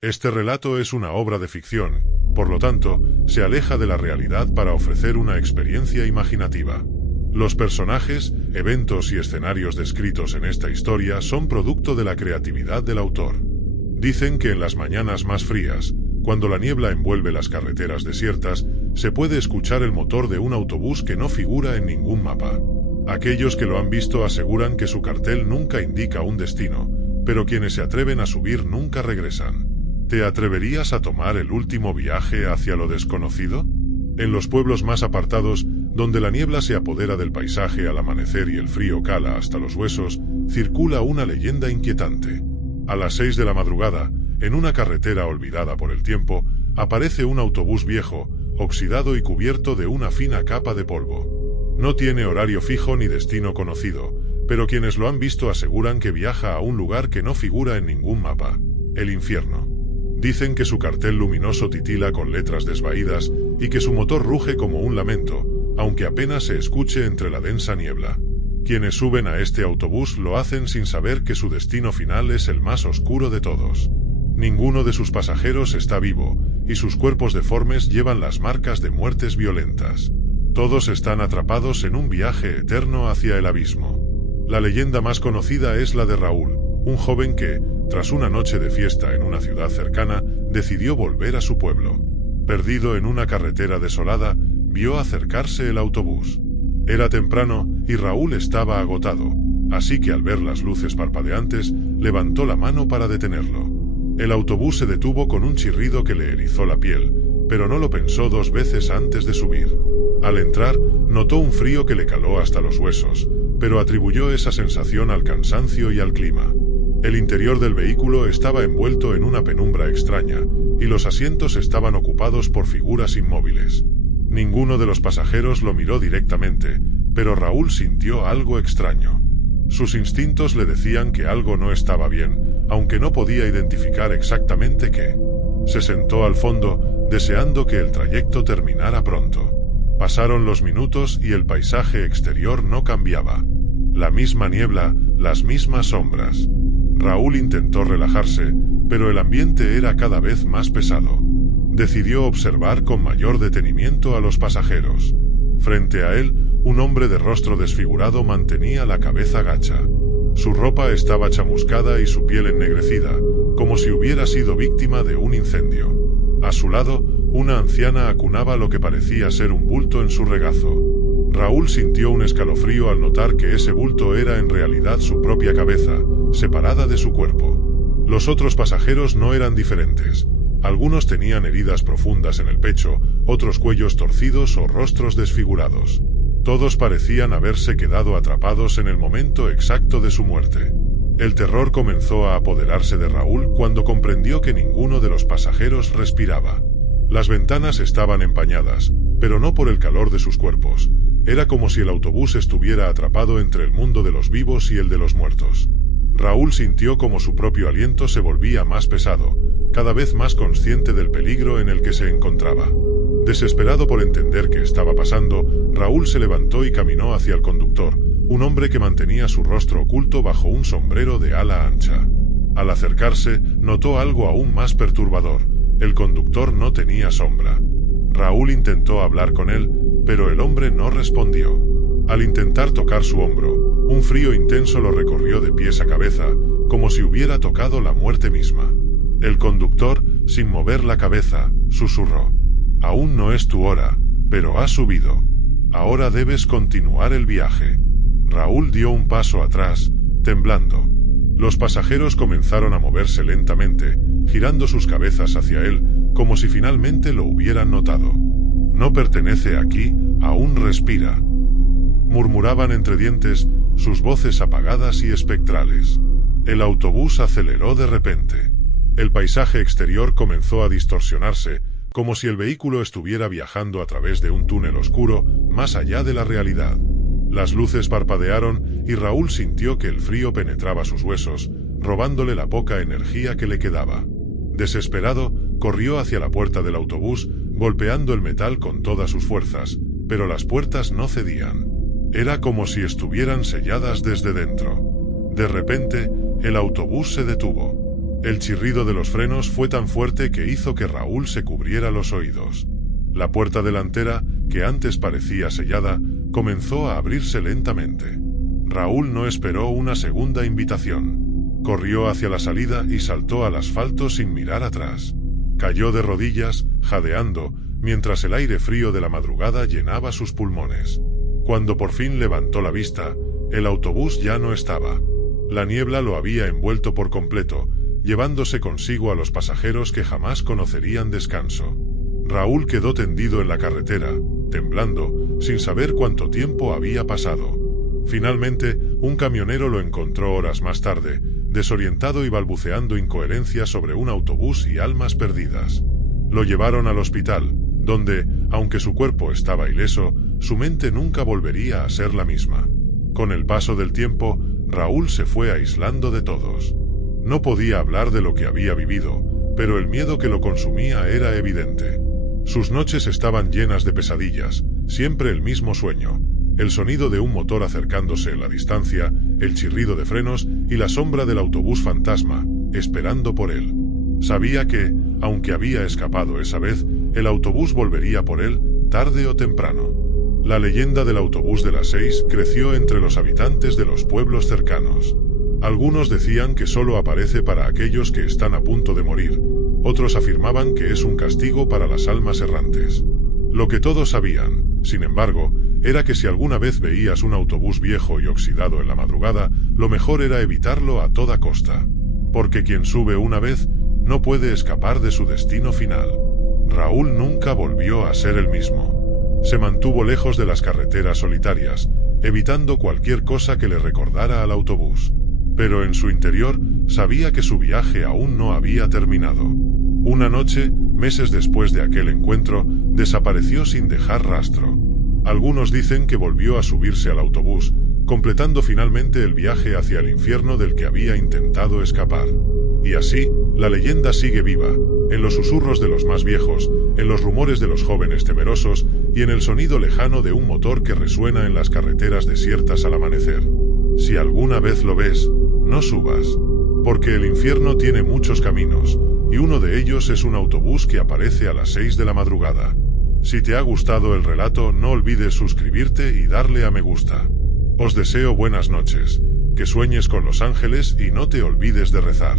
Este relato es una obra de ficción, por lo tanto, se aleja de la realidad para ofrecer una experiencia imaginativa. Los personajes, eventos y escenarios descritos en esta historia son producto de la creatividad del autor. Dicen que en las mañanas más frías, cuando la niebla envuelve las carreteras desiertas, se puede escuchar el motor de un autobús que no figura en ningún mapa. Aquellos que lo han visto aseguran que su cartel nunca indica un destino, pero quienes se atreven a subir nunca regresan. ¿Te atreverías a tomar el último viaje hacia lo desconocido? En los pueblos más apartados, donde la niebla se apodera del paisaje al amanecer y el frío cala hasta los huesos, circula una leyenda inquietante. A las 6 de la madrugada, en una carretera olvidada por el tiempo, aparece un autobús viejo, oxidado y cubierto de una fina capa de polvo. No tiene horario fijo ni destino conocido, pero quienes lo han visto aseguran que viaja a un lugar que no figura en ningún mapa: el infierno. Dicen que su cartel luminoso titila con letras desvaídas y que su motor ruge como un lamento, aunque apenas se escuche entre la densa niebla. Quienes suben a este autobús lo hacen sin saber que su destino final es el más oscuro de todos. Ninguno de sus pasajeros está vivo, y sus cuerpos deformes llevan las marcas de muertes violentas. Todos están atrapados en un viaje eterno hacia el abismo. La leyenda más conocida es la de Raúl, un joven que, tras una noche de fiesta en una ciudad cercana, decidió volver a su pueblo. Perdido en una carretera desolada, vio acercarse el autobús. Era temprano y Raúl estaba agotado, así que al ver las luces parpadeantes, levantó la mano para detenerlo. El autobús se detuvo con un chirrido que le erizó la piel, pero no lo pensó dos veces antes de subir. Al entrar, notó un frío que le caló hasta los huesos, pero atribuyó esa sensación al cansancio y al clima. El interior del vehículo estaba envuelto en una penumbra extraña, y los asientos estaban ocupados por figuras inmóviles. Ninguno de los pasajeros lo miró directamente, pero Raúl sintió algo extraño. Sus instintos le decían que algo no estaba bien, aunque no podía identificar exactamente qué. Se sentó al fondo, deseando que el trayecto terminara pronto. Pasaron los minutos y el paisaje exterior no cambiaba. La misma niebla, las mismas sombras. Raúl intentó relajarse, pero el ambiente era cada vez más pesado. Decidió observar con mayor detenimiento a los pasajeros. Frente a él, un hombre de rostro desfigurado mantenía la cabeza gacha. Su ropa estaba chamuscada y su piel ennegrecida, como si hubiera sido víctima de un incendio. A su lado, una anciana acunaba lo que parecía ser un bulto en su regazo. Raúl sintió un escalofrío al notar que ese bulto era en realidad su propia cabeza, separada de su cuerpo. Los otros pasajeros no eran diferentes. Algunos tenían heridas profundas en el pecho, otros cuellos torcidos o rostros desfigurados. Todos parecían haberse quedado atrapados en el momento exacto de su muerte. El terror comenzó a apoderarse de Raúl cuando comprendió que ninguno de los pasajeros respiraba. Las ventanas estaban empañadas, pero no por el calor de sus cuerpos. Era como si el autobús estuviera atrapado entre el mundo de los vivos y el de los muertos. Raúl sintió como su propio aliento se volvía más pesado, cada vez más consciente del peligro en el que se encontraba. Desesperado por entender qué estaba pasando, Raúl se levantó y caminó hacia el conductor, un hombre que mantenía su rostro oculto bajo un sombrero de ala ancha. Al acercarse, notó algo aún más perturbador: el conductor no tenía sombra. Raúl intentó hablar con él, pero el hombre no respondió. Al intentar tocar su hombro, un frío intenso lo recorrió de pies a cabeza, como si hubiera tocado la muerte misma. El conductor, sin mover la cabeza, susurró: «Aún no es tu hora, pero has subido. Ahora debes continuar el viaje». Raúl dio un paso atrás, temblando. Los pasajeros comenzaron a moverse lentamente, girando sus cabezas hacia él, como si finalmente lo hubieran notado. «No pertenece aquí, aún respira», murmuraban entre dientes, sus voces apagadas y espectrales. El autobús aceleró de repente. El paisaje exterior comenzó a distorsionarse, como si el vehículo estuviera viajando a través de un túnel oscuro, más allá de la realidad. Las luces parpadearon y Raúl sintió que el frío penetraba sus huesos, robándole la poca energía que le quedaba. Desesperado, corrió hacia la puerta del autobús, golpeando el metal con todas sus fuerzas, pero las puertas no cedían. Era como si estuvieran selladas desde dentro. De repente, el autobús se detuvo. El chirrido de los frenos fue tan fuerte que hizo que Raúl se cubriera los oídos. La puerta delantera, que antes parecía sellada, comenzó a abrirse lentamente. Raúl no esperó una segunda invitación. Corrió hacia la salida y saltó al asfalto sin mirar atrás. Cayó de rodillas, jadeando, mientras el aire frío de la madrugada llenaba sus pulmones. Cuando por fin levantó la vista, el autobús ya no estaba. La niebla lo había envuelto por completo, llevándose consigo a los pasajeros que jamás conocerían descanso. Raúl quedó tendido en la carretera, temblando, sin saber cuánto tiempo había pasado. Finalmente, un camionero lo encontró horas más tarde, desorientado y balbuceando incoherencias sobre un autobús y almas perdidas. Lo llevaron al hospital, donde, aunque su cuerpo estaba ileso, su mente nunca volvería a ser la misma. Con el paso del tiempo, Raúl se fue aislando de todos. No podía hablar de lo que había vivido, pero el miedo que lo consumía era evidente. Sus noches estaban llenas de pesadillas, siempre el mismo sueño, el sonido de un motor acercándose en la distancia, el chirrido de frenos y la sombra del autobús fantasma, esperando por él. Sabía que, aunque había escapado esa vez, el autobús volvería por él, tarde o temprano. La leyenda del autobús de las 6 creció entre los habitantes de los pueblos cercanos. Algunos decían que solo aparece para aquellos que están a punto de morir, otros afirmaban que es un castigo para las almas errantes. Lo que todos sabían, sin embargo, era que si alguna vez veías un autobús viejo y oxidado en la madrugada, lo mejor era evitarlo a toda costa. Porque quien sube una vez, no puede escapar de su destino final. Raúl nunca volvió a ser el mismo. Se mantuvo lejos de las carreteras solitarias, evitando cualquier cosa que le recordara al autobús. Pero en su interior, sabía que su viaje aún no había terminado. Una noche, meses después de aquel encuentro, desapareció sin dejar rastro. Algunos dicen que volvió a subirse al autobús, completando finalmente el viaje hacia el infierno del que había intentado escapar. Y así, la leyenda sigue viva, en los susurros de los más viejos, en los rumores de los jóvenes temerosos y en el sonido lejano de un motor que resuena en las carreteras desiertas al amanecer. Si alguna vez lo ves, no subas, porque el infierno tiene muchos caminos, y uno de ellos es un autobús que aparece a las 6 de la madrugada. Si te ha gustado el relato, no olvides suscribirte y darle a me gusta. Os deseo buenas noches, que sueñes con los ángeles y no te olvides de rezar.